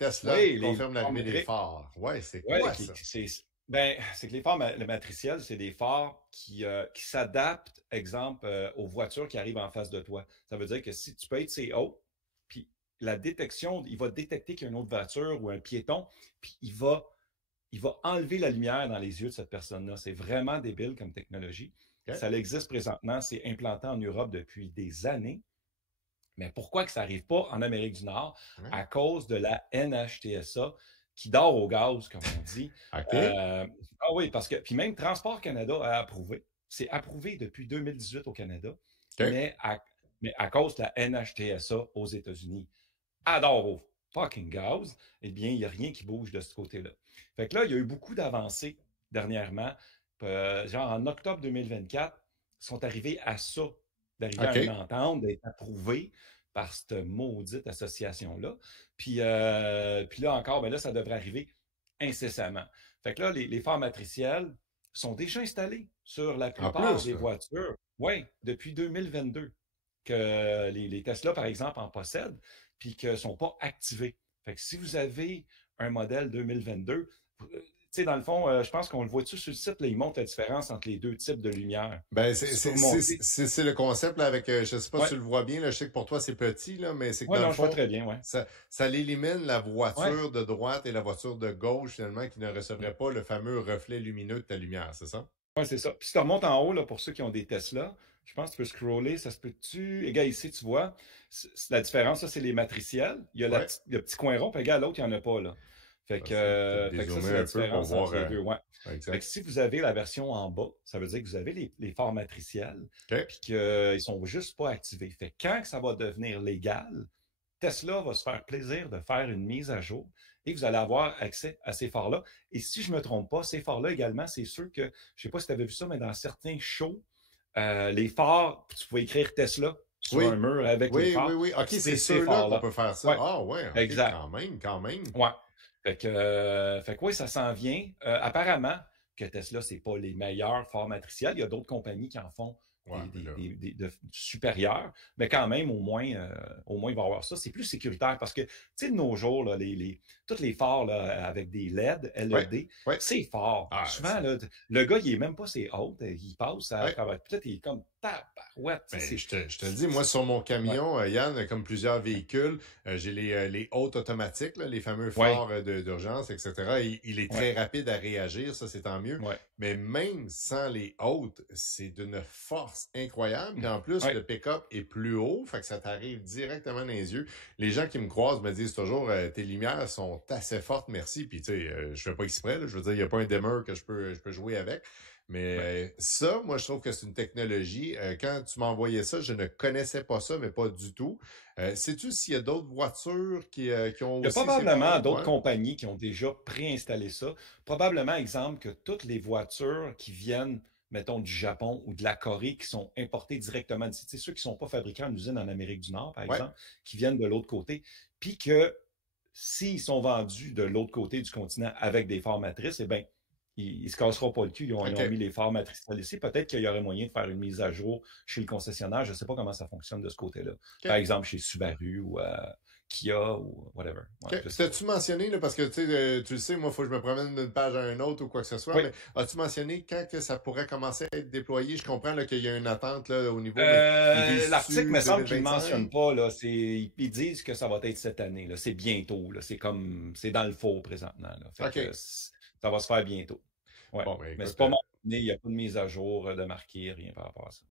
Tesla Oui, les confirme phares l'arrivée des métriques. phares. Ouais, c'est Ouais, quoi ça? c'est que les phares matriciels, c'est des phares qui s'adaptent, exemple, aux voitures qui arrivent en face de toi. Ça veut dire que si tu peux être c'est haut, puis la détection, il va détecter qu'il y a une autre voiture ou un piéton, puis il va enlever la lumière dans les yeux de cette personne-là. C'est vraiment débile comme technologie. OK. Ça existe présentement, c'est implanté en Europe depuis des années. Mais pourquoi que ça n'arrive pas en Amérique du Nord? Ouais. À cause de la NHTSA qui dort au gaz, comme on dit. OK. Ah oui, parce que, puis même Transport Canada a approuvé. C'est approuvé depuis 2018 au Canada, OK. mais à cause de la NHTSA aux États-Unis adore au fucking gaz, eh bien, il n'y a rien qui bouge de ce côté-là. Fait que là, il y a eu beaucoup d'avancées dernièrement. Genre en octobre 2024, ils sont arrivés à ça, d'arriver à une OK. entente, d'être approuvés par cette maudite association-là. Puis là encore, ben là, ça devrait arriver incessamment. Fait que là, les phares matriciels sont déjà installés sur la En plupart plus, des là. voitures. Oui, depuis 2022 que les Tesla, par exemple, en possèdent, puis qu'ils ne sont pas activés. Fait que si vous avez un modèle 2022, tu sais, dans le fond, je pense qu'on le voit tout sur le site, là, il montre la différence entre les deux types de lumière. Ben, Si tu peux remonter. c'est le concept là, avec, je sais pas si Ouais, tu le vois bien, là, je sais que pour toi c'est petit, là, mais c'est que ouais, dans le non, je vois fond, très bien, ouais. ça élimine la Ouais, voiture de droite et la voiture de gauche, finalement, qui ne recevrait pas le fameux reflet lumineux de ta lumière, c'est ça? ouais, c'est ça. Puis si tu remontes en haut, là, pour ceux qui ont des Tesla, je pense que tu peux scroller, ça se peut-tu. Et gars, ici, tu vois, la différence, ça, c'est les matriciels. Il y a Ouais. le petit coin rond, puis gars, l'autre, il n'y en a pas, là. Je vais essayer de Fait que ça, c'est dézoomer la un peu pour différence voir, entre les deux, ouais. Fait que exact. si vous avez la version en bas, ça veut dire que vous avez les phares matriciels, OK. puis qu'ils sont juste pas activés. Fait que quand que ça va devenir légal, Tesla va se faire plaisir de faire une mise à jour et vous allez avoir accès à ces phares-là. Et si je me trompe pas, ces phares-là également, c'est sûr que, je sais pas si tu avais vu ça, mais dans certains shows, les phares, tu pouvais écrire Tesla sur un Oui. mur avec les Oui, oui, phares. oui. OK, C'est c'est ces ceux-là qu'on phares-là. peut faire ça. Ouais, Ah, ouais, OK, exact. quand même, quand même. Ouais. Fait que oui, ça s'en vient. Apparemment que Tesla, c'est pas les meilleurs phares matriciels. Il y a d'autres compagnies qui en font Ouais, mais là. supérieurs, mais quand même, au moins, il va y avoir ça. C'est plus sécuritaire parce que, tu sais, de nos jours, là, tous les phares là, avec des LED, Ouais, LED, ouais. c'est fort. Ah, Souvent, c'est. là, le gars, il est même pas ses hautes, il passe à Ouais. travers. Peut-être il est comme tabarouette. Tu Ben, sais, je te le dis, moi, sur mon ouais, camion, Yann, comme plusieurs véhicules, j'ai les hautes automatiques, là, les fameux ouais, phares d'urgence, etc. Il est ouais, très rapide à réagir, ça, c'est tant mieux. ouais, Mais même sans les hautes, c'est d'une force incroyable. Puis en plus, ouais. le pick-up est plus haut, fait que ça t'arrive directement dans les yeux. Les gens qui me croisent me disent toujours, tes lumières sont assez fortes, merci. Puis tu sais, je fais pas exprès, là, je veux dire, il y a pas un dimmer que je peux jouer avec. Ouais. Mais ça, moi, je trouve que c'est une technologie. Quand tu m'envoyais ça, je ne connaissais pas ça, mais pas du tout. Sais-tu s'il y a d'autres voitures qui ont Il y a aussi ces probablement phares-là? d'autres Ouais. compagnies qui ont déjà préinstallé ça. Probablement, exemple, que toutes les voitures qui viennent, mettons, du Japon ou de la Corée, qui sont importées directement d'ici, tu sais, ceux qui sont pas fabriqués en usine en Amérique du Nord, par Ouais. exemple, qui viennent de l'autre côté, puis que s'ils sont vendus de l'autre côté du continent avec des phares matrices, eh bien, ils se casseront pas le cul. Ils ont mis OK. les phares matriciels ici. Peut-être qu'il y aurait moyen de faire une mise à jour chez le concessionnaire. Je ne sais pas comment ça fonctionne de ce côté-là. Par OK. exemple, chez Subaru ou Kia ou whatever. Ouais, OK. je Puis sais pas. t'as-tu mentionné, là, parce que tu sais, tu le sais, moi, faut que je me promène d'une page à une autre ou quoi que ce soit, Oui. mais as-tu mentionné quand que ça pourrait commencer à être déployé? Je comprends là, qu'il y a une attente là, au niveau, mais il L'article vise-tu me semble qu'il ne mentionne 2025? pas, là. Ils disent que ça va être cette année, là. C'est bientôt, là. C'est dans le four présentement, là. Fait que OK. ça va se faire bientôt. Ouais. Bon, ben Mais c'est écoute, pas mentionné, il n'y a pas de mise à jour de marqué, rien par rapport à ça.